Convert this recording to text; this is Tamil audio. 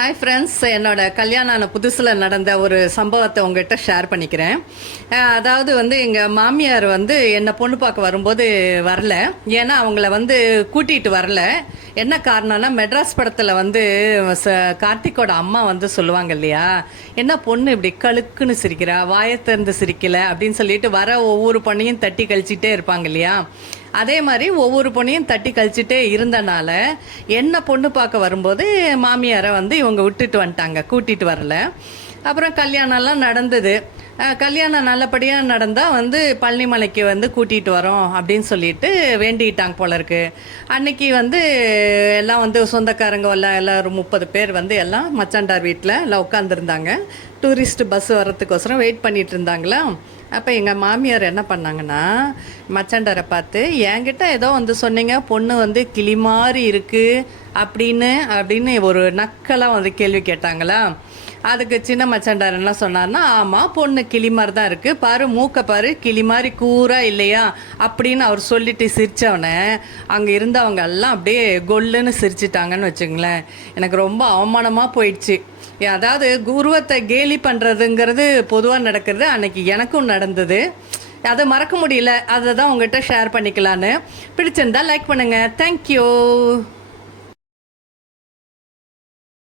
ஹாய் ஃப்ரெண்ட்ஸ், என்னோட கல்யாணம் ஆன புதுசில் நடந்த ஒரு சம்பவத்தை உங்கள்கிட்ட ஷேர் பண்ணிக்கிறேன். அதாவது எங்கள் மாமியார் என்னை பொண்ணு பார்க்க வரும்போது வரல. ஏன்னா அவங்கள கூட்டிகிட்டு வரல. என்ன காரணம்னா, மெட்ராஸ் படத்தில் கார்த்திக்கோட அம்மா சொல்லுவாங்க இல்லையா, என்ன பொண்ணு இப்படி கழுக்குன்னு சிரிக்கிறா, வாயை திறந்து சிரிக்கலை அப்படின்னு சொல்லிட்டு வர ஒவ்வொரு பொண்ணையும் தட்டி கழிச்சிட்டே இருப்பாங்க இல்லையா. அதே மாதிரி ஒவ்வொரு பொண்ணையும் தட்டி கழிச்சிட்டே இருந்தனால என்ன பொண்ணு பார்க்க வரும்போது மாமியாரை இவங்க விட்டுட்டு வந்துட்டாங்க, கூட்டிகிட்டு வரல. அப்புறம் கல்யாணம்லாம் நடந்தது. கல்யாணம் நல்லபடியாக நடந்தால் பழனிமலைக்கு கூட்டிகிட்டு வரோம் அப்படின்னு சொல்லிட்டு வேண்டிக்கிட்டாங்க போல இருக்கு. அன்னைக்கு எல்லாம் சொந்தக்காரங்க எல்லாம் ஒரு 30 பேர் எல்லாம் மச்சாண்டார் வீட்டில் எல்லாம் உட்காந்துருந்தாங்க. டூரிஸ்ட் பஸ் வர்றதுக்கோசரம் வெயிட் பண்ணிகிட்டு இருந்தாங்களா. அப்போ எங்கள் மாமியார் என்ன பண்ணாங்கன்னா, மச்சாண்டாரை பார்த்து, என்கிட்ட ஏதோ சொன்னீங்க பொண்ணு கிளி மாதிரி இருக்குது அப்படின்னு ஒரு நக்கலாக கேள்வி கேட்டாங்களா. அதுக்கு சின்ன மச்சாண்டார் என்ன சொன்னார்னா, ஆமாம் பொண்ணு கிளி மாதிரி தான் இருக்குது, பாரு மூக்கை பாரு கிளி மாதிரி கூரா இல்லையா அப்படின்னு அவர் சொல்லிட்டு சிரித்தவனே அங்கே இருந்தவங்க எல்லாம் அப்படியே கொல்லுன்னு சிரிச்சிட்டாங்கன்னு வச்சுங்களேன். எனக்கு ரொம்ப அவமானமாக போயிடுச்சு. அதாவது குருவத்தை கேலி பண்ணுறதுங்கிறது பொதுவாக நடக்கிறது, அன்னைக்கு எனக்கும் நடந்தது. அதை மறக்க முடியல, அதை தான் உங்கள்கிட்ட ஷேர் பண்ணிக்கலான்னு. பிடிச்சிருந்தா லைக் பண்ணுங்கள். தேங்க்யூ.